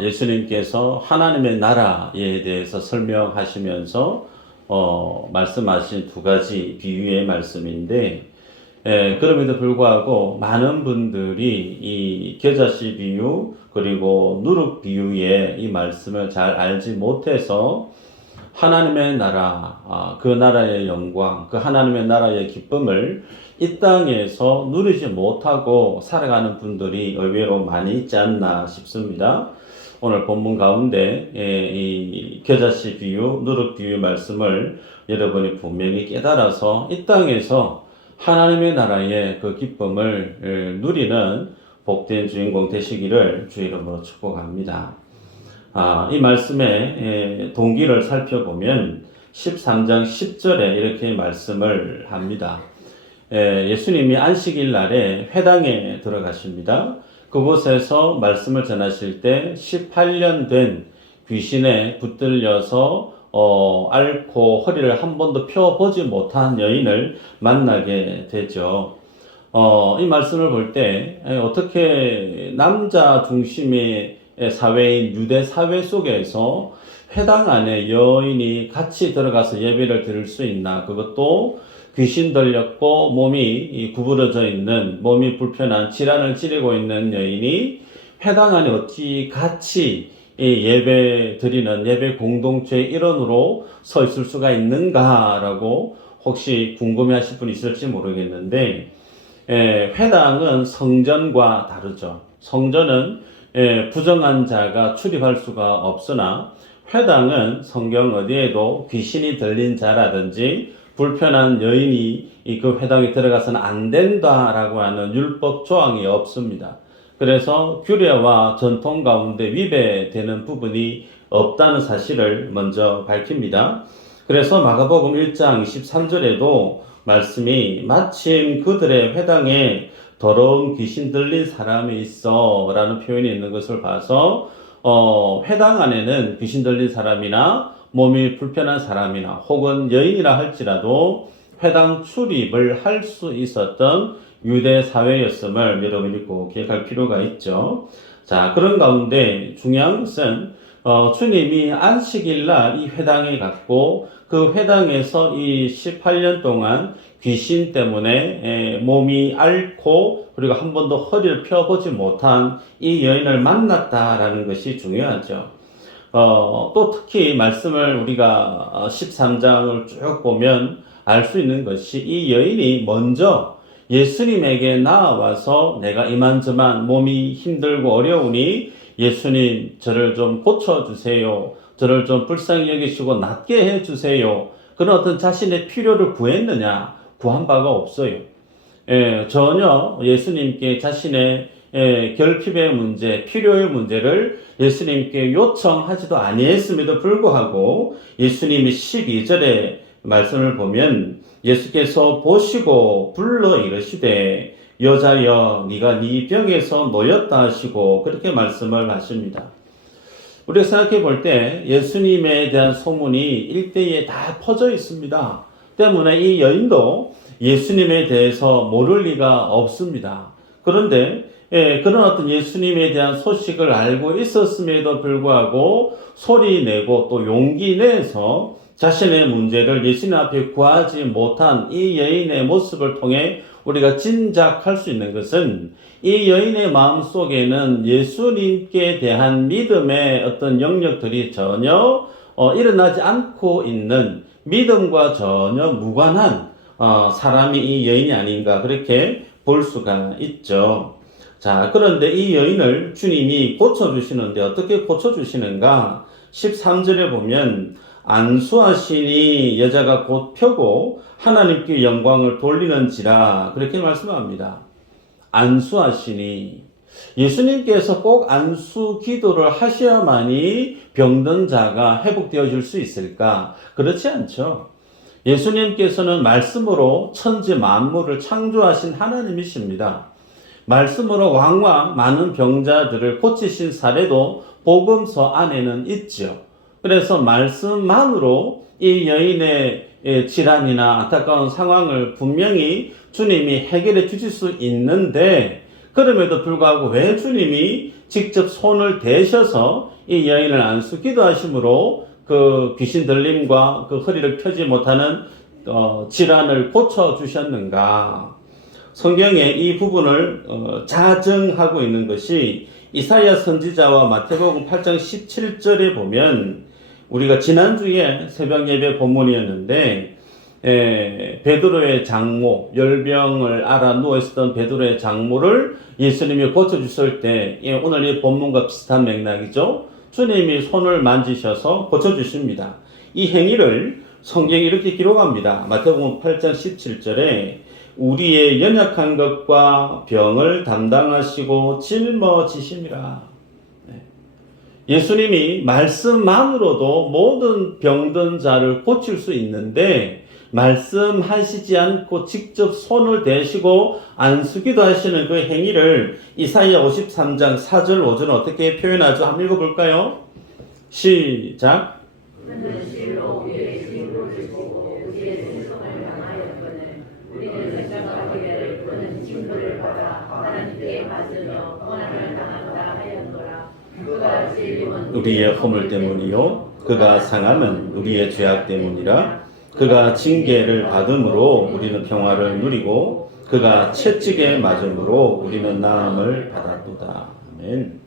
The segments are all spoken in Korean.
예수님께서 하나님의 나라에 대해서 설명하시면서 말씀하신 두 가지 비유의 말씀인데, 그럼에도 불구하고 많은 분들이 이 겨자씨 비유 그리고 누룩 비유의 이 말씀을 잘 알지 못해서 하나님의 나라, 그 나라의 영광, 그 하나님의 나라의 기쁨을 이 땅에서 누리지 못하고 살아가는 분들이 의외로 많이 있지 않나 싶습니다. 오늘 본문 가운데 이 겨자씨 비유, 누룩 비유 말씀을 여러분이 분명히 깨달아서 이 땅에서 하나님의 나라의 그 기쁨을 누리는 복된 주인공 되시기를 주 이름으로 축복합니다. 이 말씀의 동기를 살펴보면 13장 10절에 이렇게 말씀을 합니다. 예수님이 안식일 날에 회당에 들어가십니다. 그곳에서 말씀을 전하실 때 18년 된 귀신에 붙들려서 앓고 허리를 한 번도 펴보지 못한 여인을 만나게 되죠. 이 말씀을 볼 때 어떻게 남자 중심의 사회인 유대 사회 속에서 회당 안에 여인이 같이 들어가서 예배를 드릴 수 있나? 그것도 귀신 들렸고 몸이 구부러져 있는, 몸이 불편한 질환을 지니고 있는 여인이 회당 안에 어찌 같이 예배 드리는 예배 공동체의 일원으로 서 있을 수가 있는가라고 혹시 궁금해 하실 분이 있을지 모르겠는데, 회당은 성전과 다르죠. 성전은 부정한 자가 출입할 수가 없으나 회당은 성경 어디에도 귀신이 들린 자라든지 불편한 여인이 그 회당에 들어가서는 안 된다라고 하는 율법 조항이 없습니다. 그래서 규례와 전통 가운데 위배되는 부분이 없다는 사실을 먼저 밝힙니다. 그래서 마가복음 1장 23절에도 말씀이 마침 그들의 회당에 더러운 귀신 들린 사람이 있어 라는 표현이 있는 것을 봐서 회당 안에는 귀신 들린 사람이나 몸이 불편한 사람이나 혹은 여인이라 할지라도 회당 출입을 할 수 있었던 유대 사회였음을 여러분이 꼭 기억할 필요가 있죠. 자, 그런 가운데 중요한 것은 주님이 안식일 날 이 회당에 갔고 그 회당에서 이 18년 동안 귀신 때문에 몸이 앓고 그리고 한 번도 허리를 펴보지 못한 이 여인을 만났다라는 것이 중요하죠. 또 특히 말씀을 우리가 13장을 쭉 보면 알 수 있는 것이 이 여인이 먼저 예수님에게 나와서 내가 이만저만 몸이 힘들고 어려우니 예수님 저를 좀 고쳐주세요. 저를 좀 불쌍히 여기시고 낫게 해주세요. 그런 어떤 자신의 필요를 구했느냐? 구한 바가 없어요. 전혀 예수님께 자신의 결핍의 문제, 필요의 문제를 예수님께 요청하지도 아니했음에도 불구하고 예수님이 12절에 말씀을 보면 예수께서 보시고 불러 이르시되 여자여 네가 네 병에서 놓였다 하시고 그렇게 말씀을 하십니다. 우리가 생각해 볼 때 예수님에 대한 소문이 일대에 다 퍼져 있습니다. 때문에 이 여인도 예수님에 대해서 모를 리가 없습니다. 그런데 그런 어떤 예수님에 대한 소식을 알고 있었음에도 불구하고 소리 내고 또 용기 내서 자신의 문제를 예수님 앞에 구하지 못한 이 여인의 모습을 통해 우리가 짐작할 수 있는 것은 이 여인의 마음 속에는 예수님께 대한 믿음의 어떤 영역들이 전혀 일어나지 않고 있는 믿음과 전혀 무관한 사람이 이 여인이 아닌가 그렇게 볼 수가 있죠. 자, 그런데 이 여인을 주님이 고쳐주시는데 어떻게 고쳐주시는가? 13절에 보면 안수하시니 여자가 곧 펴고 하나님께 영광을 돌리는지라 그렇게 말씀합니다. 안수하시니 예수님께서 꼭 안수 기도를 하셔야만이 병든 자가 회복되어질 수 있을까? 그렇지 않죠. 예수님께서는 말씀으로 천지 만물을 창조하신 하나님이십니다. 말씀으로 왕왕 많은 병자들을 고치신 사례도 복음서 안에는 있죠. 그래서 말씀만으로 이 여인의 질환이나 안타까운 상황을 분명히 주님이 해결해 주실 수 있는데 그럼에도 불구하고 왜 주님이 직접 손을 대셔서 이 여인을 안수 기도하심으로 그 귀신 들림과 그 허리를 펴지 못하는 질환을 고쳐주셨는가? 성경에 이 부분을 자정하고 있는 것이 이사야 선지자와 마태복음 8장 17절에 보면 우리가 지난주에 새벽 예배 본문이었는데 베드로의 장모, 열병을 앓아 누워있었던 베드로의 장모를 예수님이 고쳐주실 때 오늘 이 본문과 비슷한 맥락이죠. 주님이 손을 만지셔서 고쳐주십니다. 이 행위를 성경이 이렇게 기록합니다. 마태복음 8장 17절에 우리의 연약한 것과 병을 담당하시고 짊어지심이라. 예수님이 말씀만으로도 모든 병든 자를 고칠 수 있는데 말씀하시지 않고 직접 손을 대시고 안수기도 하시는 그 행위를 이사야 53장 4절 5절은 어떻게 표현하죠? 한번 읽어볼까요? 시작. 그는 실로 우리의 징조를 보고 우리의 생성을 향하였거늘 우리는 생각하기를 그는 징조를 받아 하나님께 맞으며 고난을 당한다 하였노라. 그가 찔림은 우리의 허물 때문이요 그가 상함은 우리의 죄악 때문이라. 그가 징계를 받음으로 우리는 평화를 누리고 그가 채찍에 맞음으로 우리는 나음을 받았도다. 아멘.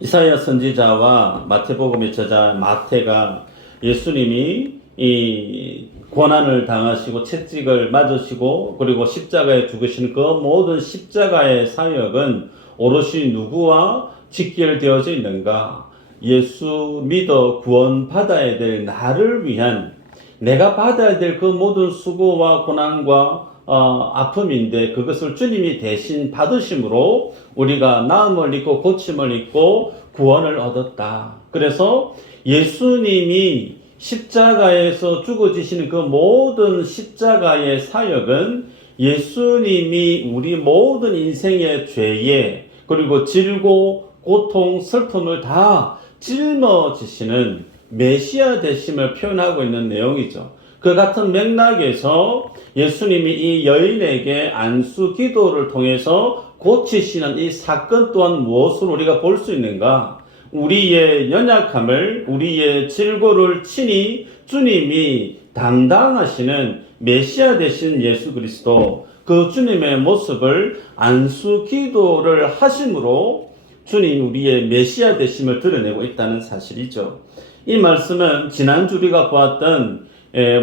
이사야 선지자와 마태복음의 저자 마태가 예수님이 이 고난을 당하시고 채찍을 맞으시고 그리고 십자가에 죽으시는 그 모든 십자가의 사역은 오롯이 누구와 직결되어져 있는가? 예수 믿어 구원받아야 될 나를 위한 내가 받아야 될 그 모든 수고와 고난과 아픔인데 그것을 주님이 대신 받으심으로 우리가 나음을 입고 고침을 입고 구원을 얻었다. 그래서 예수님이 십자가에서 죽어지시는 그 모든 십자가의 사역은 예수님이 우리 모든 인생의 죄에 그리고 질고 고통 슬픔을 다 짊어지시는 메시아 되심을 표현하고 있는 내용이죠. 그 같은 맥락에서 예수님이 이 여인에게 안수 기도를 통해서 고치시는 이 사건 또한 무엇을 우리가 볼 수 있는가? 우리의 연약함을, 우리의 질고를 친히 주님이 담당하시는 메시아 되신 예수 그리스도, 그 주님의 모습을 안수 기도를 하심으로 주님 우리의 메시아 되심을 드러내고 있다는 사실이죠. 이 말씀은 지난주 우리가 보았던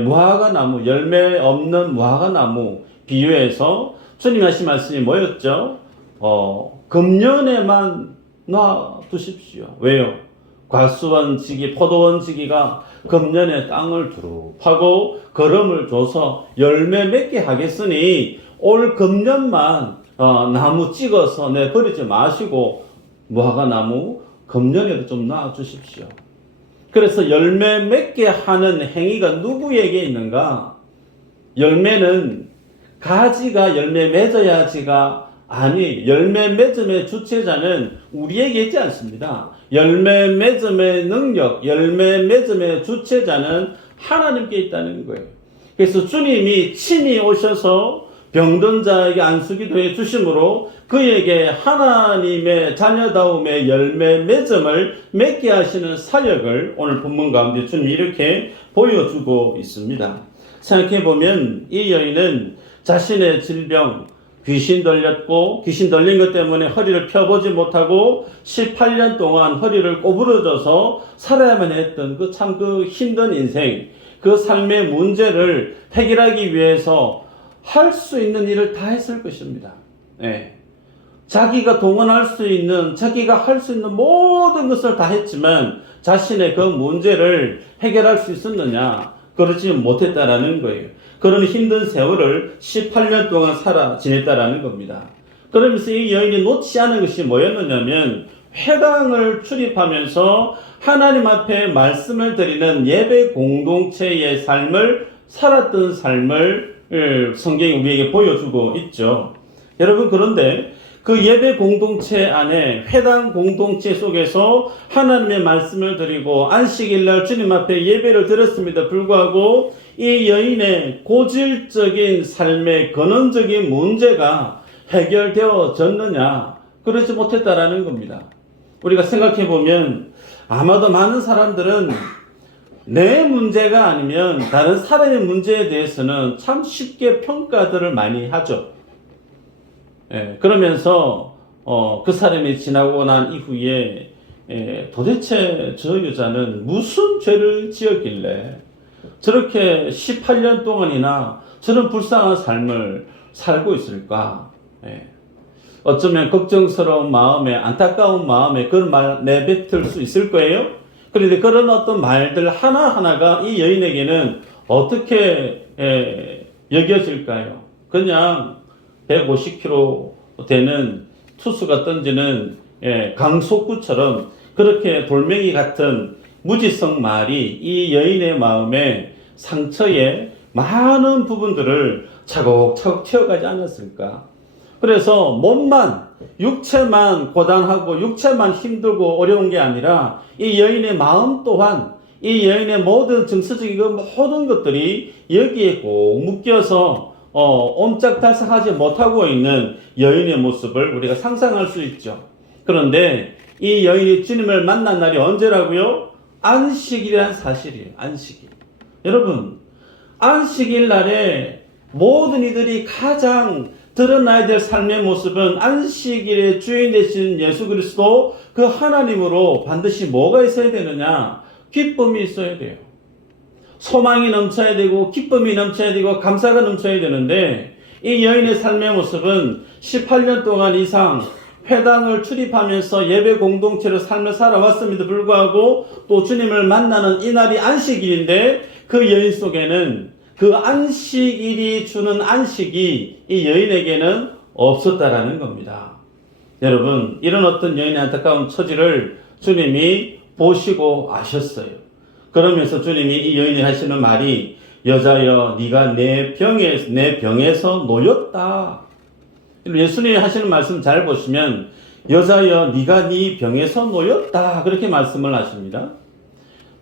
무화과나무, 열매 없는 무화과나무 비유해서 주님 하신 말씀이 뭐였죠? 금년에만 놔두십시오. 왜요? 과수원지기, 포도원지기가 금년에 땅을 두루 파고 거름을 줘서 열매 맺게 하겠으니 올 금년만 나무 찍어서 내버리지 마시고 무화과나무 금년에도 좀 놔주십시오. 그래서 열매 맺게 하는 행위가 누구에게 있는가? 열매는 가지가 열매 맺어야지가 아니, 열매 맺음의 주체자는 우리에게 있지 않습니다. 열매 맺음의 능력, 열매 맺음의 주체자는 하나님께 있다는 거예요. 그래서 주님이 친히 오셔서 병든 자에게 안수기도해 주심으로 그에게 하나님의 자녀다움의 열매 맺음을 맺게 하시는 사역을 오늘 본문 가운데 주님이 이렇게 보여주고 있습니다. 생각해보면 이 여인은 자신의 질병, 귀신 들렸고 귀신 들린 것 때문에 허리를 펴보지 못하고 18년 동안 허리를 꼬부러져서 살아야만 했던 그 참 그 힘든 인생, 그 삶의 문제를 해결하기 위해서 할 수 있는 일을 다 했을 것입니다. 네. 자기가 동원할 수 있는, 자기가 할 수 있는 모든 것을 다 했지만 자신의 그 문제를 해결할 수 있었느냐? 그렇지 못했다라는 거예요. 그런 힘든 세월을 18년 동안 살아 지냈다라는 겁니다. 그러면서 이 여인이 놓지 않은 것이 뭐였느냐면 회당을 출입하면서 하나님 앞에 말씀을 드리는 예배 공동체의 삶을 살았던 삶을 성경이 우리에게 보여주고 있죠. 여러분, 그런데 그 예배 공동체 안에 회당 공동체 속에서 하나님의 말씀을 드리고 안식일날 주님 앞에 예배를 드렸음에도 불구하고 이 여인의 고질적인 삶의 근원적인 문제가 해결되어졌느냐? 그러지 못했다라는 겁니다. 우리가 생각해 보면 아마도 많은 사람들은 내 문제가 아니면 다른 사람의 문제에 대해서는 참 쉽게 평가들을 많이 하죠. 그러면서 그 사람이 지나고 난 이후에 도대체 저 여자는 무슨 죄를 지었길래 저렇게 18년 동안이나 저런 불쌍한 삶을 살고 있을까? 어쩌면 걱정스러운 마음에, 안타까운 마음에 그런 말 내뱉을 수 있을 거예요. 그런데 그런 어떤 말들 하나하나가 이 여인에게는 어떻게 여겨질까요? 그냥 150kg 되는 투수가 던지는 강속구처럼 그렇게 돌멩이 같은 무지성 말이 이 여인의 마음에 상처에 많은 부분들을 차곡차곡 채워가지 않았을까? 그래서 몸만, 육체만 고단하고 육체만 힘들고 어려운 게 아니라 이 여인의 마음 또한 이 여인의 모든 정서적인 그 모든 것들이 여기에 꼭 묶여서 옴짝달싹하지 못하고 있는 여인의 모습을 우리가 상상할 수 있죠. 그런데 이 여인이 주님을 만난 날이 언제라고요? 안식일이란 사실이에요. 안식일. 여러분, 안식일 날에 모든 이들이 가장 드러나야 될 삶의 모습은 안식일의 주인 되신 예수 그리스도 그 하나님으로 반드시 뭐가 있어야 되느냐? 기쁨이 있어야 돼요. 소망이 넘쳐야 되고 기쁨이 넘쳐야 되고 감사가 넘쳐야 되는데 이 여인의 삶의 모습은 18년 동안 이상 회당을 출입하면서 예배 공동체로 삶을 살아왔음에도 불구하고 또 주님을 만나는 이날이 안식일인데 그 여인 속에는 그 안식일이 주는 안식이 이 여인에게는 없었다라는 겁니다. 여러분, 이런 어떤 여인의 안타까운 처지를 주님이 보시고 아셨어요. 그러면서 주님이 이 여인이 하시는 말이 여자여 네가 내 병에서 놓였다. 예수님이 하시는 말씀 잘 보시면 여자여 네가 네 병에서 놓였다 그렇게 말씀을 하십니다.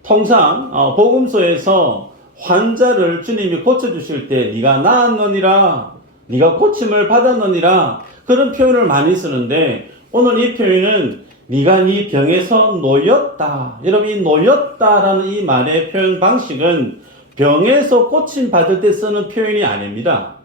통상 복음서에서 환자를 주님이 고쳐주실 때 네가 나았느니라, 네가 고침을 받았느니라 그런 표현을 많이 쓰는데 오늘 이 표현은 네가 네 병에서 놓였다. 여러분, 이 놓였다라는 이 말의 표현 방식은 병에서 고침 받을 때 쓰는 표현이 아닙니다.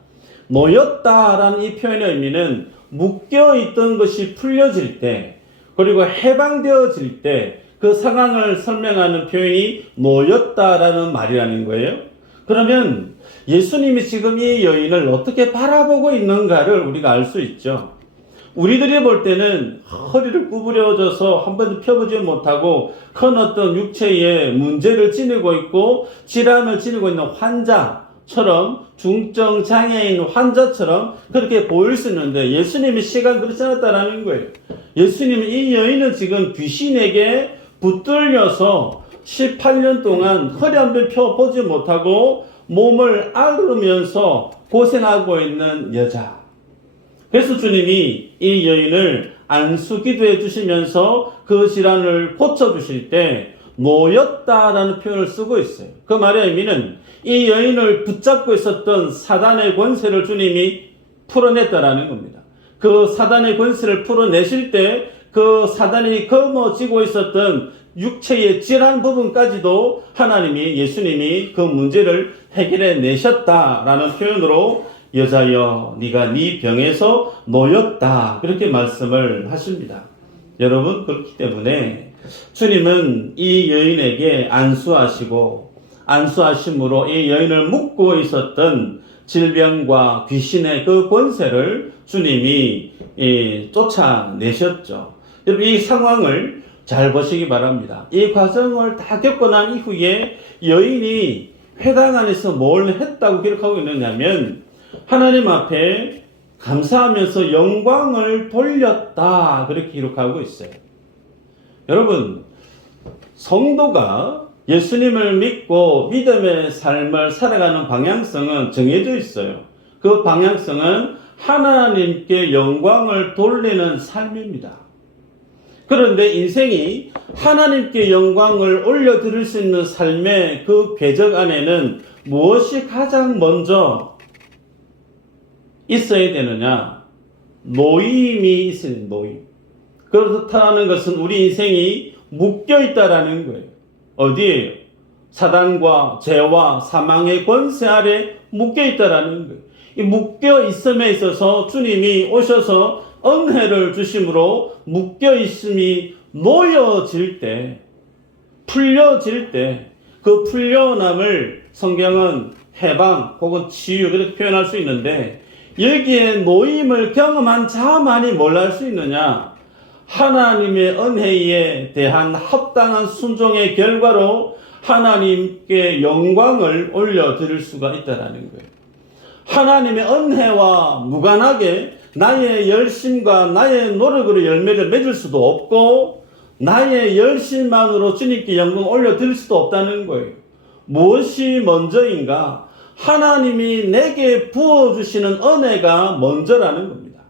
놓였다라는 이 표현의 의미는 묶여있던 것이 풀려질 때 그리고 해방되어질 때 그 상황을 설명하는 표현이 놓였다라는 말이라는 거예요. 그러면 예수님이 지금 이 여인을 어떻게 바라보고 있는가를 우리가 알 수 있죠. 우리들이 볼 때는 허리를 구부려져서 한 번도 펴보지 못하고 큰 어떤 육체의 문제를 지니고 있고 질환을 지니고 있는 환자처럼 중증 장애인 환자처럼 그렇게 보일 수 있는데 예수님의 시간 그렇지 않았다라는 거예요. 예수님은 이 여인은 지금 귀신에게 붙들려서 18년 동안 허리 한 번 펴보지 못하고 몸을 앓으면서 고생하고 있는 여자. 그래서 주님이 이 여인을 안수 기도해 주시면서 그 질환을 고쳐주실 때 놓였다라는 표현을 쓰고 있어요. 그 말의 의미는 이 여인을 붙잡고 있었던 사단의 권세를 주님이 풀어냈다라는 겁니다. 그 사단의 권세를 풀어내실 때 그 사단이 거머쥐고 있었던 육체의 질환 부분까지도 하나님이 예수님이 그 문제를 해결해 내셨다라는 표현으로 여자여 네가 네 병에서 놓였다 그렇게 말씀을 하십니다. 여러분, 그렇기 때문에 주님은 이 여인에게 안수하심으로 이 여인을 묶고 있었던 질병과 귀신의 그 권세를 주님이 쫓아내셨죠. 여러분, 이 상황을 잘 보시기 바랍니다. 이 과정을 다 겪고 난 이후에 여인이 회당 안에서 뭘 했다고 기록하고 있느냐면 하나님 앞에 감사하면서 영광을 돌렸다 그렇게 기록하고 있어요. 여러분, 성도가 예수님을 믿고 믿음의 삶을 살아가는 방향성은 정해져 있어요. 그 방향성은 하나님께 영광을 돌리는 삶입니다. 그런데 인생이 하나님께 영광을 올려드릴 수 있는 삶의 그 궤적 안에는 무엇이 가장 먼저 있어야 되느냐? 노임이 있어요. 노임. 그렇다는 것은 우리 인생이 묶여 있다라는 거예요. 어디에요? 사단과 죄와 사망의 권세 아래 묶여 있다라는 거예요. 이 묶여 있음에 있어서 주님이 오셔서 은혜를 주심으로 묶여 있음이 놓여질 때, 풀려질 때, 그 풀려남을 성경은 해방 혹은 치유 그렇게 표현할 수 있는데, 여기에 노임을 경험한 자만이 뭘 할 수 있느냐? 하나님의 은혜에 대한 합당한 순종의 결과로 하나님께 영광을 올려드릴 수가 있다는 거예요. 하나님의 은혜와 무관하게 나의 열심과 나의 노력으로 열매를 맺을 수도 없고 나의 열심만으로 주님께 영광을 올려드릴 수도 없다는 거예요. 무엇이 먼저인가? 하나님이 내게 부어주시는 은혜가 먼저라는 겁니다.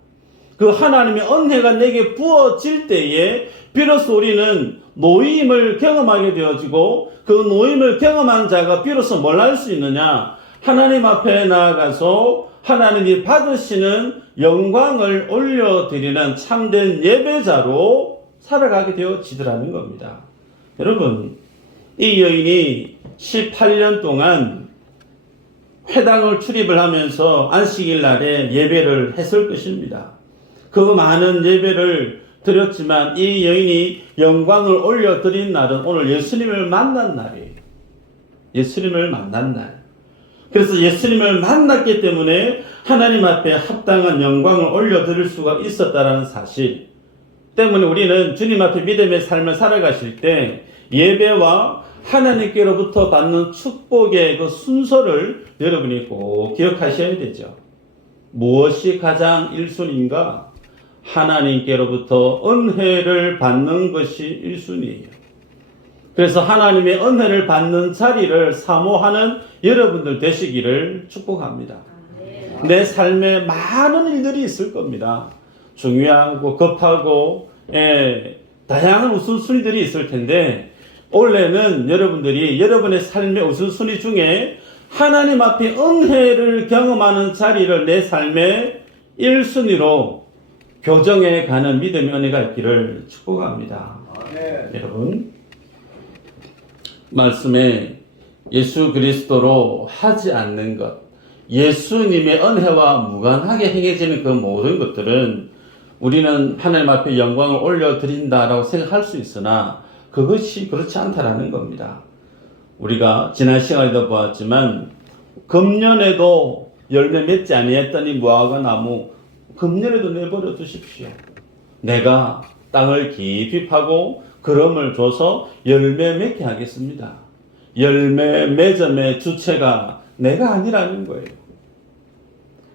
그 하나님의 은혜가 내게 부어질 때에 비로소 우리는 노임을 경험하게 되어지고 그 노임을 경험한 자가 비로소 뭘 할 수 있느냐? 하나님 앞에 나아가서 하나님이 받으시는 영광을 올려드리는 참된 예배자로 살아가게 되어지더라는 겁니다. 여러분, 이 여인이 18년 동안 회당을 출입을 하면서 안식일 날에 예배를 했을 것입니다. 그 많은 예배를 드렸지만 이 여인이 영광을 올려드린 날은 오늘 예수님을 만난 날이에요. 예수님을 만난 날. 그래서 예수님을 만났기 때문에 하나님 앞에 합당한 영광을 올려드릴 수가 있었다는 사실 때문에 우리는 주님 앞에 믿음의 삶을 살아가실 때 예배와 하나님께로부터 받는 축복의 그 순서를 여러분이 꼭 기억하셔야 되죠. 무엇이 가장 1순위인가? 하나님께로부터 은혜를 받는 것이 1순위예요. 그래서 하나님의 은혜를 받는 자리를 사모하는 여러분들 되시기를 축복합니다. 내 삶에 많은 일들이 있을 겁니다. 중요하고 급하고 다양한 우선순위들이 있을 텐데 원래는 여러분들이 여러분의 삶의 우선순위 중에 하나님 앞에 은혜를 경험하는 자리를 내 삶의 1순위로 교정해 가는 믿음의 은혜가 있기를 축복합니다. 여러분, 말씀에 예수 그리스도로 하지 않는 것, 예수님의 은혜와 무관하게 행해지는 그 모든 것들은 우리는 하나님 앞에 영광을 올려드린다라고 생각할 수 있으나 그것이 그렇지 않다라는 겁니다. 우리가 지난 시간에도 보았지만 금년에도 열매 맺지 아니했더니 무화과 나무 금년에도 내버려 두십시오. 내가 땅을 깊이 파고 그름을 줘서 열매 맺게 하겠습니다. 열매 맺음의 주체가 내가 아니라는 거예요.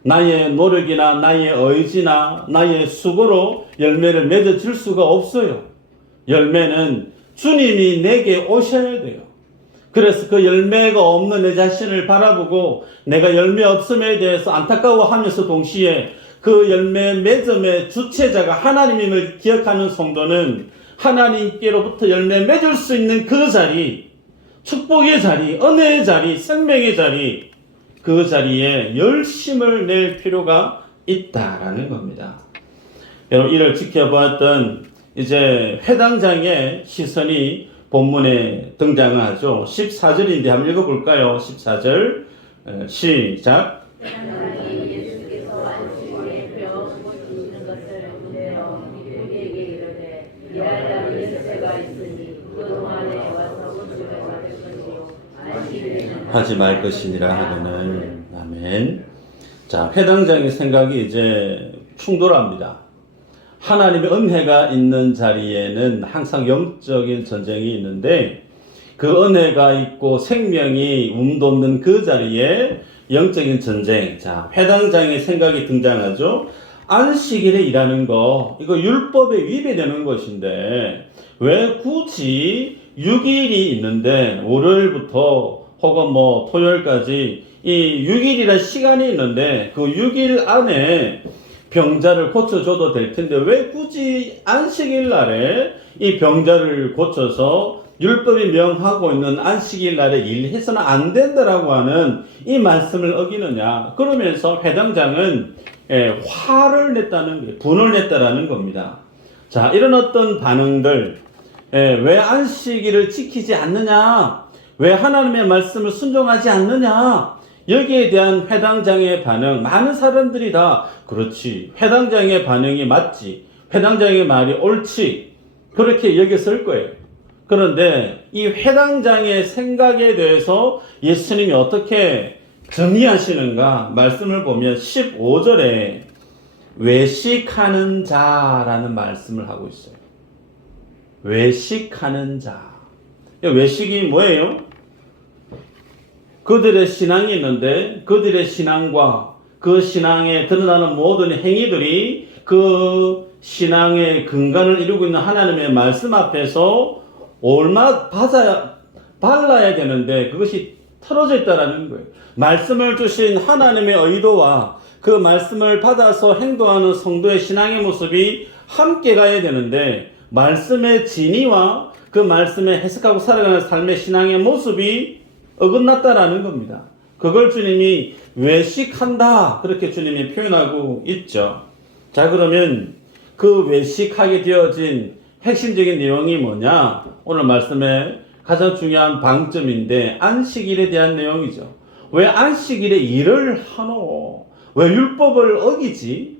나의 노력이나 나의 의지나 나의 수고로 열매를 맺어질 수가 없어요. 열매는 주님이 내게 오셔야 돼요. 그래서 그 열매가 없는 내 자신을 바라보고 내가 열매 없음에 대해서 안타까워하면서 동시에 그 열매 맺음의 주체자가 하나님임을 기억하는 성도는 하나님께로부터 열매 맺을 수 있는 그 자리, 축복의 자리, 은혜의 자리, 생명의 자리, 그 자리에 열심을 낼 필요가 있다라는 겁니다. 여러분, 이를 지켜보았던 이제 회당장의 시선이 본문에 등장을 하죠. 14절인데 한번 읽어볼까요? 14절 시작. 예수께서 안식일에 벼 주시는 것을 보내어 우리에게 이르되 일하려는 연세가 있으니 그동안에 와서 고침을 받을 것이요 안식일에는 하지 말 것이니라 하거늘. 아멘. 자, 회당장의 생각이 이제 충돌합니다. 하나님의 은혜가 있는 자리에는 항상 영적인 전쟁이 있는데 그 은혜가 있고 생명이 움돋는 그 자리에 영적인 전쟁. 자, 회당장의 생각이 등장하죠. 안식일에 일하는 거, 이거 율법에 위배되는 것인데 왜 굳이 6일이 있는데 월요일부터 혹은 토요일까지 이 6일이라는 시간이 있는데 그 6일 안에 병자를 고쳐줘도 될 텐데 왜 굳이 안식일 날에 이 병자를 고쳐서 율법이 명하고 있는 안식일 날에 일해서는 안 된다라고 하는 이 말씀을 어기느냐. 그러면서 회당장은 화를 냈다는 거예요. 분을 냈다라는 겁니다. 자, 이런 어떤 반응들, 왜 안식일을 지키지 않느냐? 왜 하나님의 말씀을 순종하지 않느냐? 여기에 대한 회당장의 반응, 많은 사람들이 다 그렇지, 회당장의 반응이 맞지, 회당장의 말이 옳지, 그렇게 여겼을 거예요. 그런데 이 회당장의 생각에 대해서 예수님이 어떻게 정의하시는가? 말씀을 보면 15절에 외식하는 자라는 말씀을 하고 있어요. 외식하는 자. 외식이 뭐예요? 그들의 신앙이 있는데 그들의 신앙과 그 신앙에 드러나는 모든 행위들이 그 신앙의 근간을 이루고 있는 하나님의 말씀 앞에서 얼마 발라야 되는데 그것이 틀어져 있다라는 거예요. 말씀을 주신 하나님의 의도와 그 말씀을 받아서 행동하는 성도의 신앙의 모습이 함께 가야 되는데 말씀의 진의와 그 말씀에 해석하고 살아가는 삶의 신앙의 모습이 어긋났다라는 겁니다. 그걸 주님이 외식한다 그렇게 주님이 표현하고 있죠. 자, 그러면 그 외식하게 되어진 핵심적인 내용이 뭐냐? 오늘 말씀의 가장 중요한 방점인데 안식일에 대한 내용이죠. 왜 안식일에 일을 하노? 왜 율법을 어기지?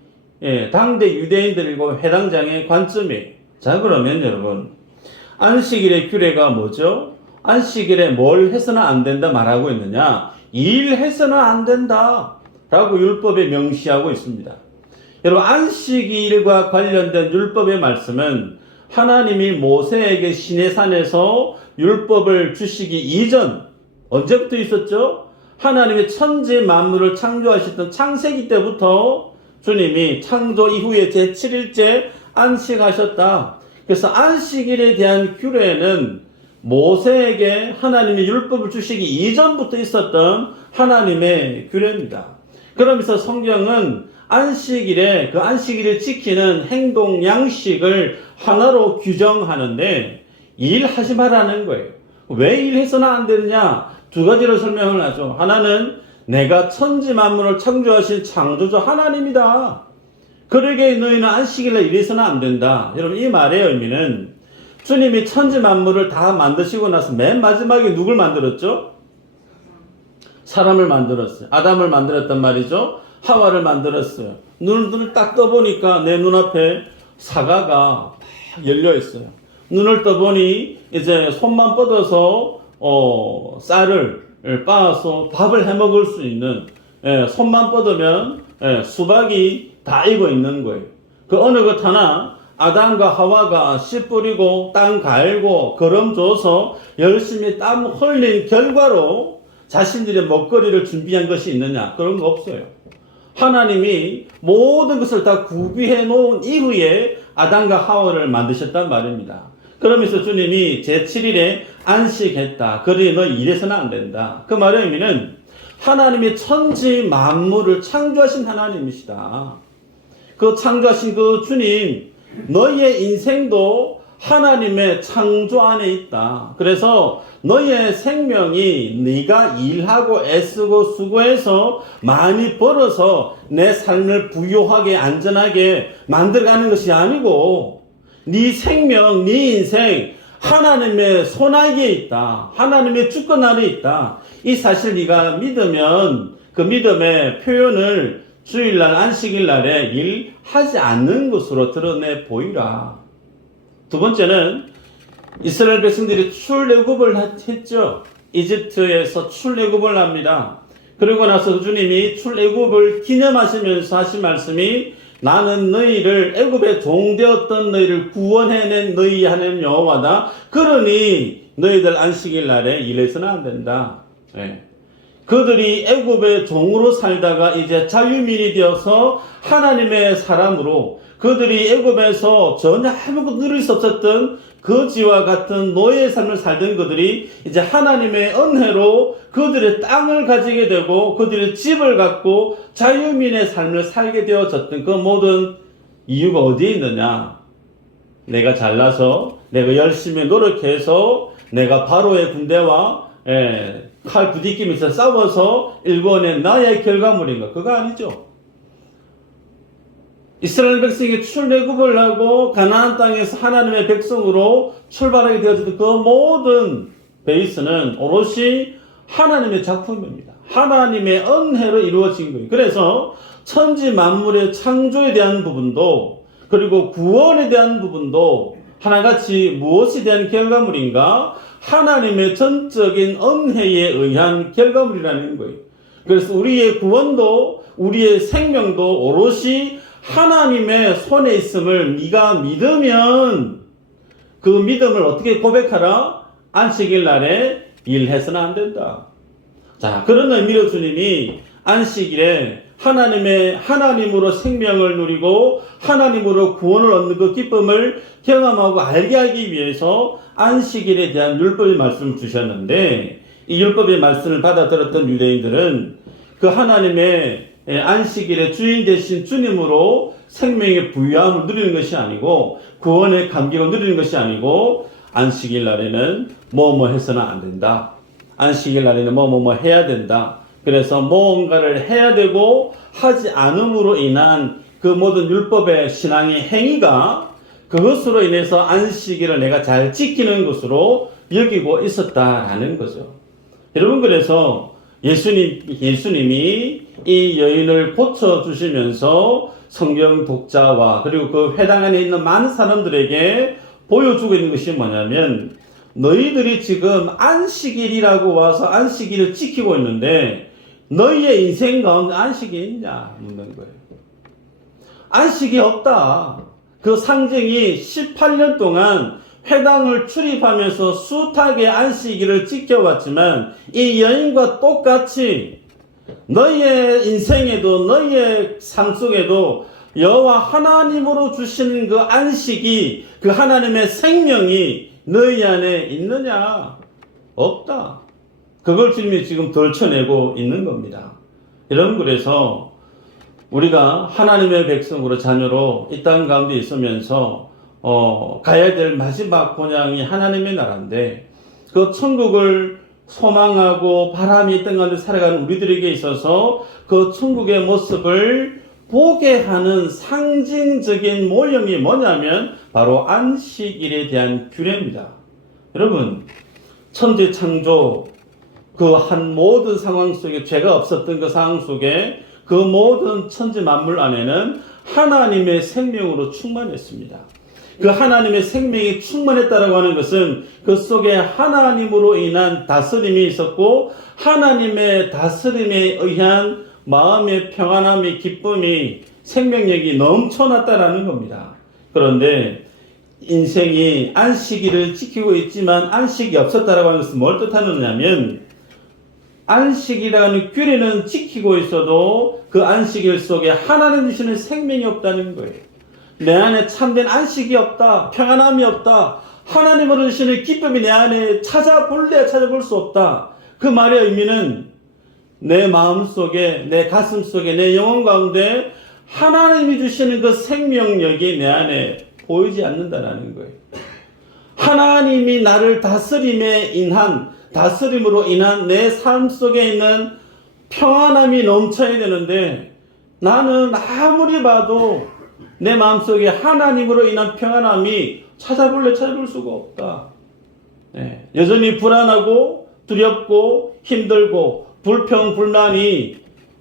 당대 유대인들과 회당장의 관점이에요. 자, 그러면 여러분 안식일의 규례가 뭐죠? 안식일에 뭘 해서는 안 된다 말하고 있느냐? 일해서는 안 된다 라고 율법에 명시하고 있습니다. 여러분 안식일과 관련된 율법의 말씀은 하나님이 모세에게 시내산에서 율법을 주시기 이전 언제부터 있었죠? 하나님이 천지 만물을 창조하셨던 창세기 때부터 주님이 창조 이후에 제7일째 안식하셨다. 그래서 안식일에 대한 규례는 모세에게 하나님이 율법을 주시기 이전부터 있었던 하나님의 규례입니다. 그러면서 성경은 안식일에 그 안식일을 지키는 행동 양식을 하나로 규정하는데 일하지 말라는 거예요. 왜 일해서는 안 되느냐? 두 가지로 설명을 하죠. 하나는 내가 천지 만물을 창조하신 창조주 하나님이다. 그러게 너희는 안식일에 일해서는 안 된다. 여러분 이 말의 의미는 주님이 천지 만물을 다 만드시고 나서 맨 마지막에 누굴 만들었죠? 사람을 만들었어요. 아담을 만들었단 말이죠. 하와를 만들었어요. 눈을 딱 떠보니까 내 눈앞에 사과가 딱 열려 있어요. 눈을 떠보니 이제 손만 뻗어서 쌀을 빻아서 밥을 해 먹을 수 있는 손만 뻗으면 수박이 다 익어 있는 거예요. 그 어느 것 하나 아담과 하와가 씨 뿌리고 땅 갈고 거름 줘서 열심히 땀 흘린 결과로 자신들의 먹거리를 준비한 것이 있느냐? 그런 거 없어요. 하나님이 모든 것을 다 구비해 놓은 이후에 아담과 하와를 만드셨단 말입니다. 그러면서 주님이 제7일에 안식했다. 그러니 너 일해서는 안 된다. 그 말의 의미는 하나님이 천지 만물을 창조하신 하나님이시다. 그 창조하신 그 주님, 너희의 인생도 하나님의 창조 안에 있다. 그래서 너희의 생명이 네가 일하고 애쓰고 수고해서 많이 벌어서 내 삶을 부유하게 안전하게 만들어가는 것이 아니고 네 생명, 네 인생 하나님의 손아귀에 있다. 하나님의 주권 안에 있다. 이 사실 네가 믿으면 그 믿음의 표현을 주일날 안식일날에 일하지 않는 것으로 드러내 보이라. 두 번째는 이스라엘 백성들이 출애굽을 했죠. 이집트에서 출애굽을 합니다. 그리고 나서 주님이 출애굽을 기념하시면서 하신 말씀이 나는 너희를 애굽에 종되었던 너희를 구원해낸 너희 하나님 여호와다. 그러니 너희들 안식일 날에 일해서는 안 된다. 그들이 애굽의 종으로 살다가 이제 자유민이 되어서 하나님의 사람으로 그들이 애굽에서 전혀 아무것도 누릴 수 없었던 거지와 같은 노예의 삶을 살던 그들이 이제 하나님의 은혜로 그들의 땅을 가지게 되고 그들의 집을 갖고 자유민의 삶을 살게 되어졌던 그 모든 이유가 어디에 있느냐? 내가 잘나서 내가 열심히 노력해서 내가 바로의 군대와 칼 부딪히면서 싸워서 일궈낸 나의 결과물인가? 그거 아니죠. 이스라엘 백성이 출애굽을 하고 가나안 땅에서 하나님의 백성으로 출발하게 되어졌던 그 모든 베이스는 오롯이 하나님의 작품입니다. 하나님의 은혜로 이루어진 거예요. 그래서 천지 만물의 창조에 대한 부분도 그리고 구원에 대한 부분도 하나같이 무엇에 대한 결과물인가? 하나님의 전적인 은혜에 의한 결과물이라는 거예요. 그래서 우리의 구원도 우리의 생명도 오롯이 하나님의 손에 있음을 네가 믿으면 그 믿음을 어떻게 고백하라? 안식일 날에 일해서는 안 된다. 자, 그런 의미로 주님이 안식일에 하나님으로 생명을 누리고 하나님으로 구원을 얻는 그 기쁨을 경험하고 알게 하기 위해서 안식일에 대한 율법의 말씀을 주셨는데, 이 율법의 말씀을 받아들였던 유대인들은 그 하나님의 안식일의 주인 되신 주님으로 생명의 부유함을 누리는 것이 아니고 구원의 감격을 누리는 것이 아니고 안식일 날에는 뭐뭐 해서는 안 된다. 안식일 날에는 뭐뭐 해야 된다. 그래서 무언가를 해야 되고 하지 않음으로 인한 그 모든 율법의 신앙의 행위가 그것으로 인해서 안식일을 내가 잘 지키는 것으로 여기고 있었다라는 거죠. 여러분, 그래서 예수님이 이 여인을 고쳐주시면서 성경 독자와 그리고 그 회당 안에 있는 많은 사람들에게 보여주고 있는 것이 뭐냐면, 너희들이 지금 안식일이라고 와서 안식일을 지키고 있는데 너희의 인생 가운데 안식이 있냐 묻는 거예요. 안식이 없다. 그 상징이 18년 동안 회당을 출입하면서 숱하게 안식일을 지켜왔지만 이 여인과 똑같이 너희의 인생에도 너희의 삶 속에도 여호와 하나님으로 주시는 그 안식이, 그 하나님의 생명이 너희 안에 있느냐? 없다. 그걸 주님이 지금 덜쳐내고 있는 겁니다. 여러분, 그래서 우리가 하나님의 백성으로 자녀로 이 땅 가운데 있으면서 가야 될 마지막 본향이 하나님의 나라인데, 그 천국을 소망하고 바람이 있던 가운데 살아가는 우리들에게 있어서 그 천국의 모습을 보게 하는 상징적인 모형이 뭐냐면 바로 안식일에 대한 규례입니다. 여러분, 천지 창조 그 한 모든 상황 속에, 죄가 없었던 그 상황 속에 그 모든 천지 만물 안에는 하나님의 생명으로 충만했습니다. 그 하나님의 생명이 충만했다라고 하는 것은 그 속에 하나님으로 인한 다스림이 있었고 하나님의 다스림에 의한 마음의 평안함이, 기쁨이, 생명력이 넘쳐났다라는 겁니다. 그런데 인생이 안식일을 지키고 있지만 안식이 없었다라고 하는 것은 뭘 뜻하느냐면, 안식이라는 규례는 지키고 있어도 그 안식일 속에 하나님 주시는 생명이 없다는 거예요. 내 안에 참된 안식이 없다, 평안함이 없다, 하나님으로 주시는 기쁨이 내 안에 찾아볼 수 없다. 그 말의 의미는 내 마음 속에, 내 가슴 속에, 내 영혼 가운데 하나님이 주시는 그 생명력이 내 안에 보이지 않는다라는 거예요. 하나님이 나를 다스림으로 인한 내 삶 속에 있는 평안함이 넘쳐야 되는데, 나는 아무리 봐도 내 마음속에 하나님으로 인한 평안함이 찾아볼 수가 없다. 여전히 불안하고 두렵고 힘들고 불평불만이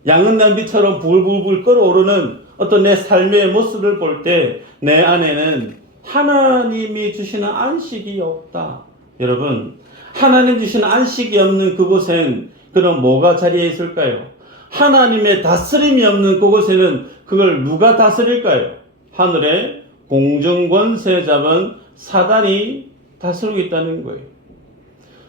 양은난비처럼 불불불 끓어오르는 어떤 내 삶의 모습을 볼 때 내 안에는 하나님이 주시는 안식이 없다. 여러분, 하나님 주시는 안식이 없는 그곳엔 그럼 뭐가 자리에 있을까요? 하나님의 다스림이 없는 그곳에는 그걸 누가 다스릴까요? 하늘의 공중권세 잡은 사단이 다스리고 있다는 거예요.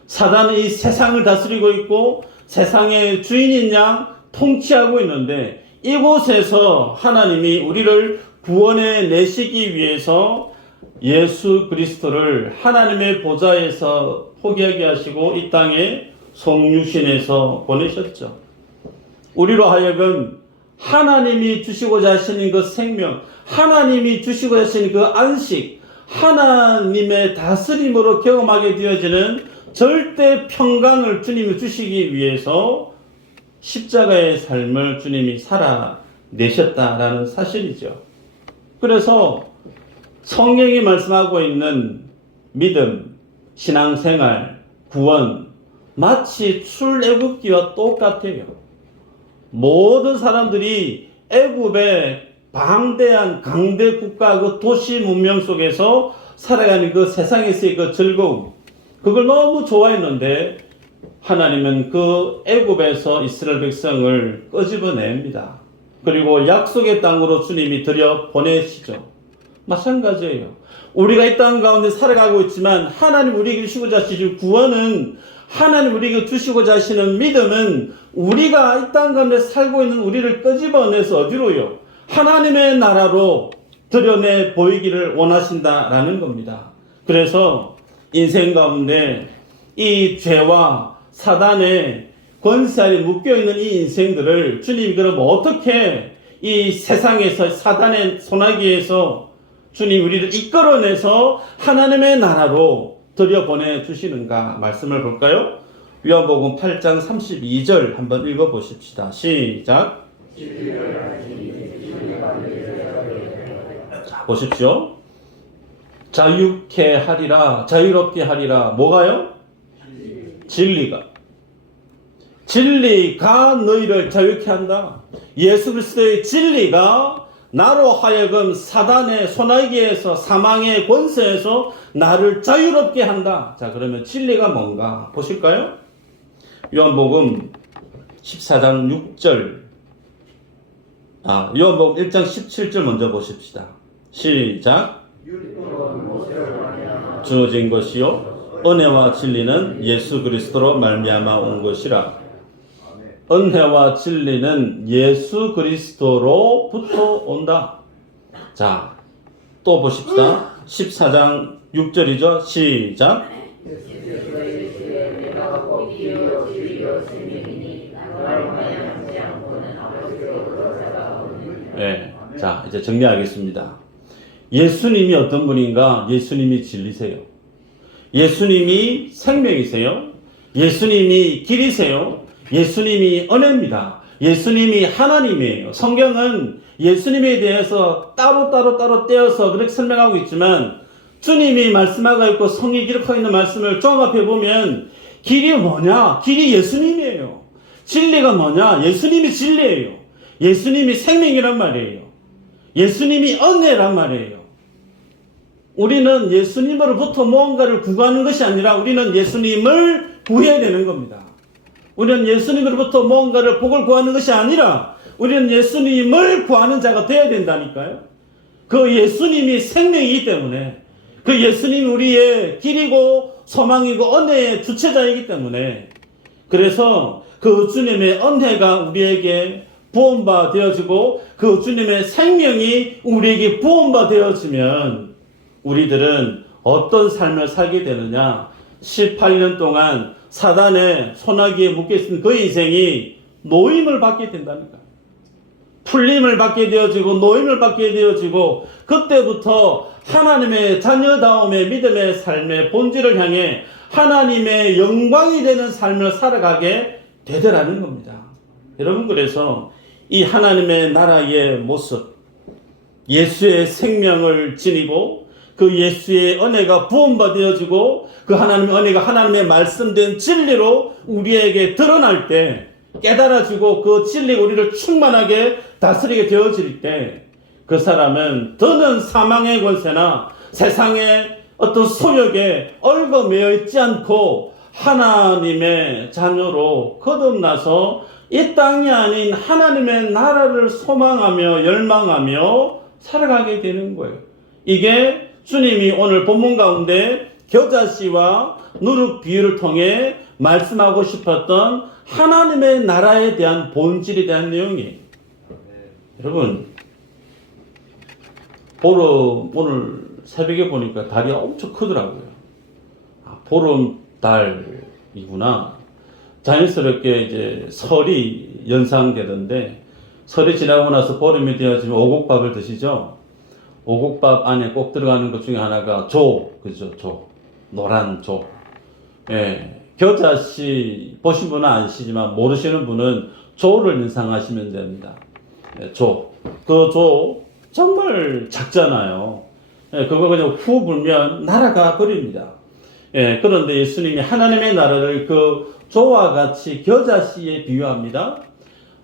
사단은 이 세상을 다스리고 있고 세상의 주인인 양 통치하고 있는데, 이곳에서 하나님이 우리를 구원해 내시기 위해서 예수 그리스도를 하나님의 보좌에서 포기하게 하시고 이 땅에 성육신해서 보내셨죠. 우리로 하여금 하나님이 주시고자 하시는 그 생명, 하나님이 주시고자 하시는 그 안식, 하나님의 다스림으로 경험하게 되어지는 절대 평강을 주님이 주시기 위해서 십자가의 삶을 주님이 살아내셨다라는 사실이죠. 그래서 성경이 말씀하고 있는 믿음, 신앙생활, 구원 마치 출애굽기와 똑같아요. 모든 사람들이 애굽의 방대한 강대 국가 그 도시 문명 속에서 살아가는 그 세상에서의 그 즐거움, 그걸 너무 좋아했는데 하나님은 그 애굽에서 이스라엘 백성을 끄집어냅니다. 그리고 약속의 땅으로 주님이 들여 보내시죠. 마찬가지예요. 우리가 이 땅 가운데 살아가고 있지만 하나님 우리에게 주시고자 하시는 구원은, 하나님 우리에게 주시고자 하시는 믿음은 우리가 이 땅 가운데 살고 있는 우리를 끄집어내서 어디로요? 하나님의 나라로 들여내 보이기를 원하신다라는 겁니다. 그래서 인생 가운데 이 죄와 사단의 권세 아래 묶여있는 이 인생들을 주님이 그럼 어떻게 이 세상에서 사단의 소나기에서 주님 우리를 이끌어내서 하나님의 나라로 들여보내 주시는가 말씀을 볼까요? 요한복음 8장 32절 한번 읽어보십시다. 시작. 자, 보십시오. 자유케 하리라, 자유롭게 하리라. 뭐가요? 진리가 너희를 자유케 한다. 예수 그리스도의 진리가 나로 하여금 사단의 소나기에서 사망의 권세에서 나를 자유롭게 한다. 자, 그러면 진리가 뭔가 보실까요? 요한복음 14장 6절, 요한복음 1장 17절 먼저 보십시다. 시작. 주어진 것이요 은혜와 진리는 예수 그리스도로 말미암아 온 것이라. 은혜와 진리는 예수 그리스도로부터 온다. 자, 또 보십시다. 14장 6절이죠. 시작. 네. 자, 이제 정리하겠습니다. 예수님이 어떤 분인가? 예수님이 진리세요. 예수님이 생명이세요. 예수님이 길이세요. 예수님이 은혜입니다. 예수님이 하나님이에요. 성경은 예수님에 대해서 따로 떼어서 그렇게 설명하고 있지만 주님이 말씀하고 있고 성경이 기록하고 있는 말씀을 종합해 보면 길이 뭐냐? 길이 예수님이에요. 진리가 뭐냐? 예수님이 진리예요. 예수님이 생명이란 말이에요. 예수님이 은혜란 말이에요. 우리는 예수님으로부터 무언가를 구하는 것이 아니라 우리는 예수님을 구해야 되는 겁니다. 우리는 예수님으로부터 무언가를 복을 구하는 것이 아니라 우리는 예수님을 구하는 자가 되어야 된다니까요. 그 예수님이 생명이기 때문에, 그 예수님이 우리의 길이고 소망이고 은혜의 주체자이기 때문에, 그래서 그 주님의 은혜가 우리에게 부원바 되어지고 그 주님의 생명이 우리에게 부원바 되어지면 우리들은 어떤 삶을 살게 되느냐? 18년 동안 사단의 소나기에 묶여있는 그 인생이 노임을 받게 된다니까. 풀림을 받게 되어지고 노임을 받게 되어지고 그때부터 하나님의 자녀다움의 믿음의 삶의 본질을 향해 하나님의 영광이 되는 삶을 살아가게 되더라는 겁니다. 여러분, 그래서 이 하나님의 나라의 모습, 예수의 생명을 지니고 그 예수의 은혜가 부원받아지고 그 하나님의 은혜가 하나님의 말씀된 진리로 우리에게 드러날 때, 깨달아지고 그 진리가 우리를 충만하게 다스리게 되어질 때 그 사람은 더는 사망의 권세나 세상의 어떤 소욕에 얽어매여 있지 않고 하나님의 자녀로 거듭나서 이 땅이 아닌 하나님의 나라를 소망하며 열망하며 살아가게 되는 거예요. 이게 주님이 오늘 본문 가운데 겨자씨와 누룩 비유를 통해 말씀하고 싶었던 하나님의 나라에 대한 본질에 대한 내용이에요. 여러분, 보름 오늘 새벽에 보니까 달이 엄청 크더라고요. 보름달이구나. 자연스럽게 이제 설이 연상되던데, 설이 지나고 나서 보름이 되어지면 오곡밥을 드시죠. 오곡밥 안에 꼭 들어가는 것 중에 하나가 조, 그죠? 조. 노란 조. 예. 겨자씨 보신 분은 아시지만 모르시는 분은 조를 인상하시면 됩니다. 예, 조. 그 조 정말 작잖아요. 예, 그거 그냥 후 불면 날아가 버립니다. 예, 그런데 예수님이 하나님의 나라를 그 조와 같이 겨자씨에 비유합니다.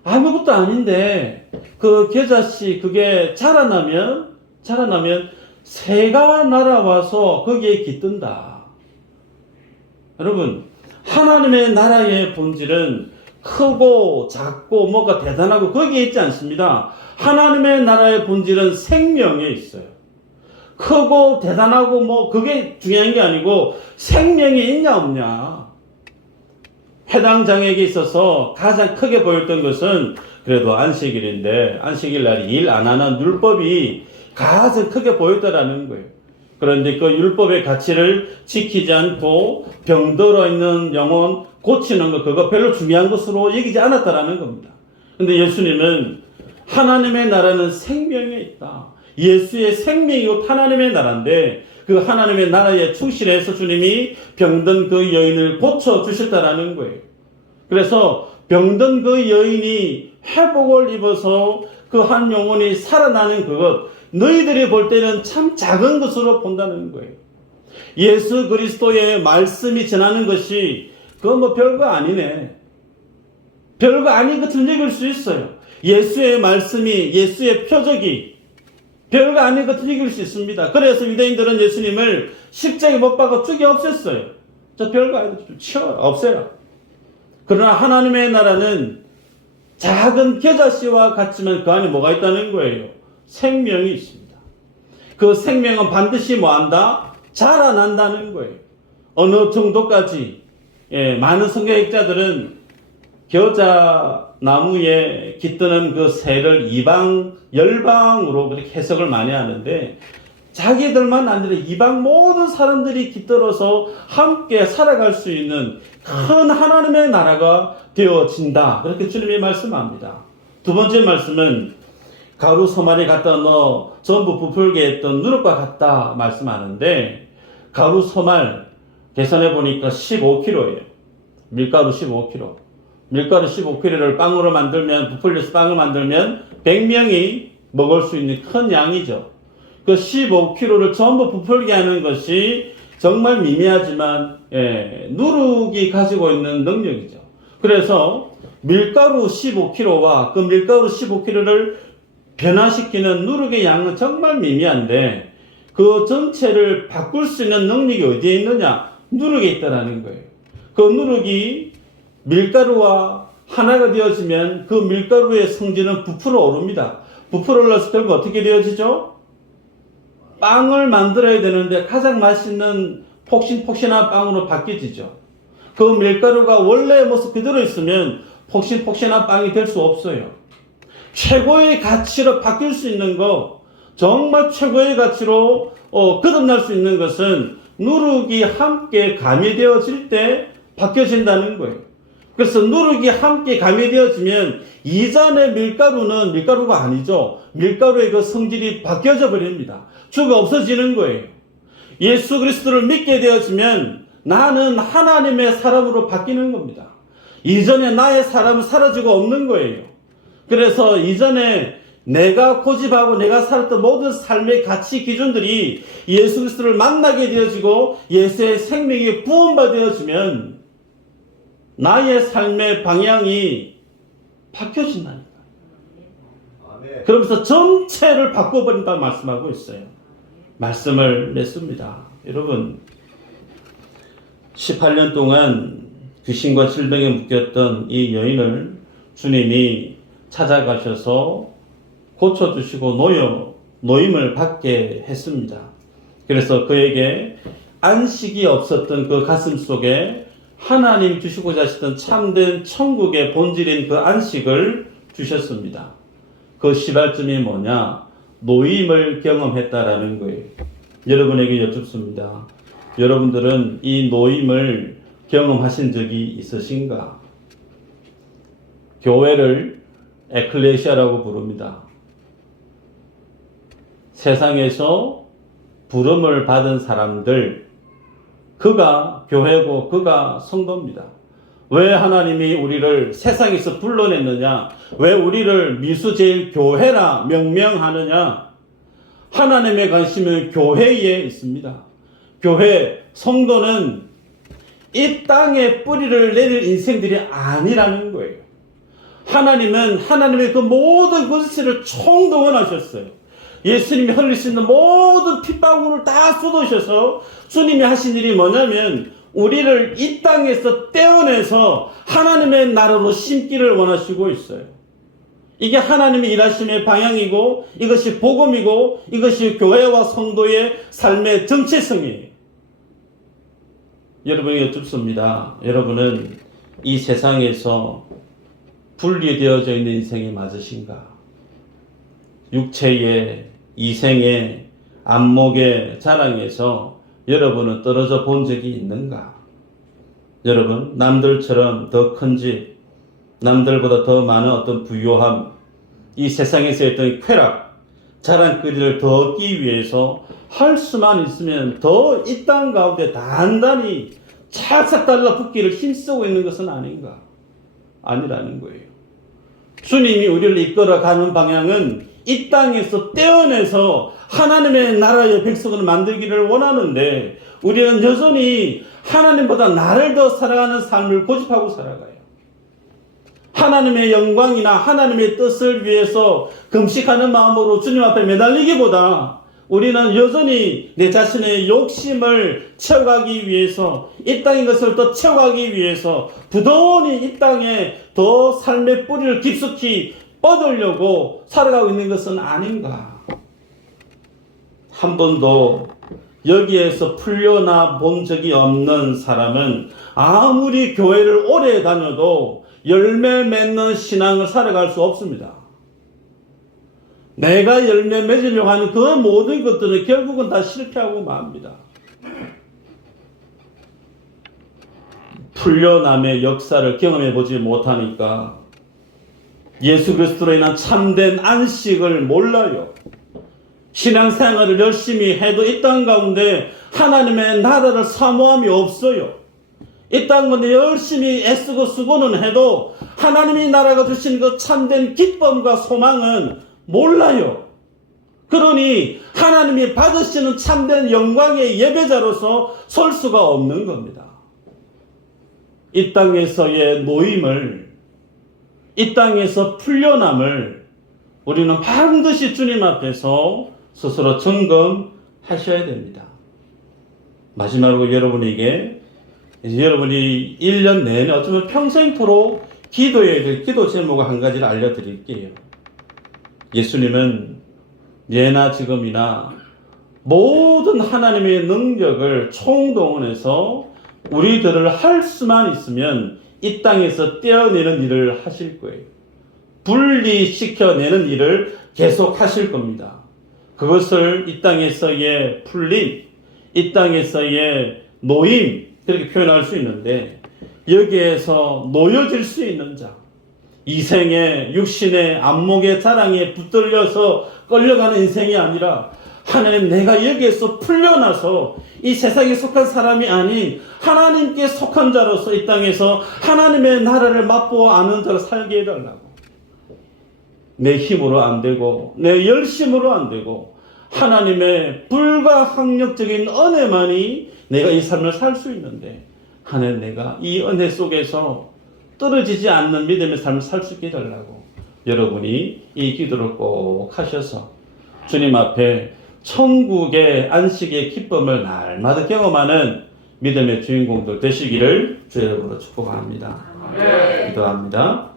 아무것도 아닌데 그 겨자씨 그게 자라나면 새가 날아와서 거기에 깃든다. 여러분, 하나님의 나라의 본질은 크고 작고 뭐가 대단하고 거기에 있지 않습니다. 하나님의 나라의 본질은 생명에 있어요. 크고 대단하고 뭐 그게 중요한 게 아니고 생명이 있냐 없냐. 해당 장에게 있어서 가장 크게 보였던 것은 그래도 안식일인데 안식일 날 일 안 하는 율법이 가장 크게 보였다라는 거예요. 그런데 그 율법의 가치를 지키지 않고 병들어 있는 영혼 고치는 것 그거 별로 중요한 것으로 여기지 않았다라는 겁니다. 근데 예수님은 하나님의 나라는 생명에 있다. 예수의 생명이 곧 하나님의 나라인데 그 하나님의 나라에 충실해서 주님이 병든 그 여인을 고쳐주셨다라는 거예요. 그래서 병든 그 여인이 회복을 입어서 그 한 영혼이 살아나는 그것 너희들이 볼 때는 참 작은 것으로 본다는 거예요. 예수 그리스도의 말씀이 전하는 것이 그건 뭐 별거 아니네. 별거 아닌 것을 여길 수 있어요. 예수의 말씀이 예수의 표적이 별거 아닌 것을 이길 수 있습니다. 그래서 유대인들은 예수님을 십자가에 못 박아 죽여 없앴어요. 저 별거 아니고 치워 없애라. 그러나 하나님의 나라는 작은 겨자씨와 같지만 그 안에 뭐가 있다는 거예요? 생명이 있습니다. 그 생명은 반드시 뭐한다? 자라난다는 거예요. 어느 정도까지 많은 성경학자들은 겨자 나무에 깃드는 그 새를 이방, 열방으로 그렇게 해석을 많이 하는데 자기들만 아니라 이방 모든 사람들이 깃들어서 함께 살아갈 수 있는 큰 하나님의 나라가 되어진다. 그렇게 주님이 말씀합니다. 두 번째 말씀은 가루 소말에 갖다 넣어 전부 부풀게 했던 누룩과 같다 말씀하는데 가루 소말 계산해 보니까 15kg예요. 밀가루 15kg. 밀가루 15kg를 빵으로 만들면 부풀려서 빵을 만들면 100명이 먹을 수 있는 큰 양이죠. 그 15kg를 전부 부풀게 하는 것이 정말 미미하지만 누룩이 가지고 있는 능력이죠. 그래서 밀가루 15kg와 그 밀가루 15kg를 변화시키는 누룩의 양은 정말 미미한데 그 전체를 바꿀 수 있는 능력이 어디에 있느냐? 누룩에 있다라는 거예요. 그 누룩이 밀가루와 하나가 되어지면 그 밀가루의 성질은 부풀어 오릅니다. 부풀어 올라서 결국 어떻게 되어지죠? 빵을 만들어야 되는데 가장 맛있는 폭신폭신한 빵으로 바뀌어지죠. 그 밀가루가 원래의 모습 그대로 있으면 폭신폭신한 빵이 될 수 없어요. 최고의 가치로 바뀔 수 있는 거, 정말 최고의 가치로 거듭날 수 있는 것은 누룩이 함께 가미되어질 때 바뀌어진다는 거예요. 그래서 누룩이 함께 가미되어지면 이전의 밀가루는 밀가루가 아니죠. 밀가루의 그 성질이 바뀌어져 버립니다. 주가 없어지는 거예요. 예수 그리스도를 믿게 되어지면 나는 하나님의 사람으로 바뀌는 겁니다. 이전에 나의 사람은 사라지고 없는 거예요. 그래서 이전에 내가 고집하고 내가 살았던 모든 삶의 가치 기준들이 예수 그리스도를 만나게 되어지고 예수의 생명이 부음받아지면 나의 삶의 방향이 바뀌어진다니까. 그러면서 전체를 바꿔버린다고 말씀하고 있어요. 말씀을 냈습니다. 여러분 18년 동안 귀신과 질병에 묶였던 이 여인을 주님이 찾아가셔서 고쳐주시고 노임을 받게 했습니다. 그래서 그에게 안식이 없었던 그 가슴 속에 하나님 주시고자 하시던 참된 천국의 본질인 그 안식을 주셨습니다. 그 시발점이 뭐냐? 노임을 경험했다라는 거예요. 여러분에게 여쭙습니다. 여러분들은 이 노임을 경험하신 적이 있으신가? 교회를 에클레시아라고 부릅니다. 세상에서 부름을 받은 사람들, 그가 교회고 그가 성도입니다. 왜 하나님이 우리를 세상에서 불러냈느냐? 왜 우리를 미수제일교회라 명명하느냐? 하나님의 관심은 교회에 있습니다. 교회, 성도는 이 땅에 뿌리를 내릴 인생들이 아니라는 거예요. 하나님은 하나님의 그 모든 권세를 총동원하셨어요. 예수님이 흘릴 수 있는 모든 핏방울을 다 쏟으셔서 주님이 하신 일이 뭐냐면 우리를 이 땅에서 떼어내서 하나님의 나라로 심기를 원하시고 있어요. 이게 하나님의 일하심의 방향이고 이것이 복음이고 이것이 교회와 성도의 삶의 정체성이에요. 여러분에게 여쭙습니다. 여러분은 이 세상에서 분리되어져 있는 인생이 맞으신가? 육체의, 이생의, 안목의 자랑에서 여러분은 떨어져 본 적이 있는가? 여러분, 남들처럼 더 큰 집, 남들보다 더 많은 어떤 부유함, 이 세상에서 어떤 쾌락, 자랑거리를 더 얻기 위해서 할 수만 있으면 더 이 땅 가운데 단단히 착착 달라붙기를 힘쓰고 있는 것은 아닌가? 아니라는 거예요. 주님이 우리를 이끌어가는 방향은 이 땅에서 떼어내서 하나님의 나라의 백성을 만들기를 원하는데 우리는 여전히 하나님보다 나를 더 사랑하는 삶을 고집하고 살아가요. 하나님의 영광이나 하나님의 뜻을 위해서 금식하는 마음으로 주님 앞에 매달리기보다 우리는 여전히 내 자신의 욕심을 채워가기 위해서 이 땅의 것을 더 채워가기 위해서 부단히 이 땅에 더 삶의 뿌리를 깊숙이 뻗으려고 살아가고 있는 것은 아닌가. 한 번도 여기에서 풀려나 본 적이 없는 사람은 아무리 교회를 오래 다녀도 열매 맺는 신앙을 살아갈 수 없습니다. 내가 열매 맺으려고 하는 그 모든 것들은 결국은 다 실패하고 맙니다. 풀려남의 역사를 경험해 보지 못하니까 예수 그리스도로 인한 참된 안식을 몰라요. 신앙생활을 열심히 해도 이 땅 가운데 하나님의 나라를 사모함이 없어요. 이 땅 가운데 열심히 애쓰고 수고는 해도 하나님의 나라가 주신 그 참된 기쁨과 소망은 몰라요. 그러니 하나님이 받으시는 참된 영광의 예배자로서 설 수가 없는 겁니다. 이 땅에서의 노임을, 이 땅에서 풀려남을 우리는 반드시 주님 앞에서 스스로 점검하셔야 됩니다. 마지막으로 여러분에게 여러분이 1년 내내 어쩌면 평생토록 기도해야 될 기도 제목을 한 가지를 알려드릴게요. 예수님은 예나 지금이나 모든 하나님의 능력을 총동원해서 우리들을 할 수만 있으면 이 땅에서 떼어내는 일을 하실 거예요. 분리시켜내는 일을 계속 하실 겁니다. 그것을 이 땅에서의 풀림, 이 땅에서의 노임, 그렇게 표현할 수 있는데 여기에서 놓여질 수 있는 자, 이생의 육신의 안목의 자랑에 붙들려서 끌려가는 인생이 아니라 하나님 내가 여기에서 풀려나서 이 세상에 속한 사람이 아닌 하나님께 속한 자로서 이 땅에서 하나님의 나라를 맛보아 아는 자로 살게 해달라고. 내 힘으로 안 되고 내 열심으로 안 되고 하나님의 불가항력적인 은혜만이 내가 이 삶을 살 수 있는데 하나님 내가 이 은혜 속에서 떨어지지 않는 믿음의 삶을 살 수 있게 해달라고 여러분이 이 기도를 꼭 하셔서 주님 앞에 천국의 안식의 기쁨을 날마다 경험하는 믿음의 주인공들 되시기를 주의 이름으로 축복합니다. 기도합니다.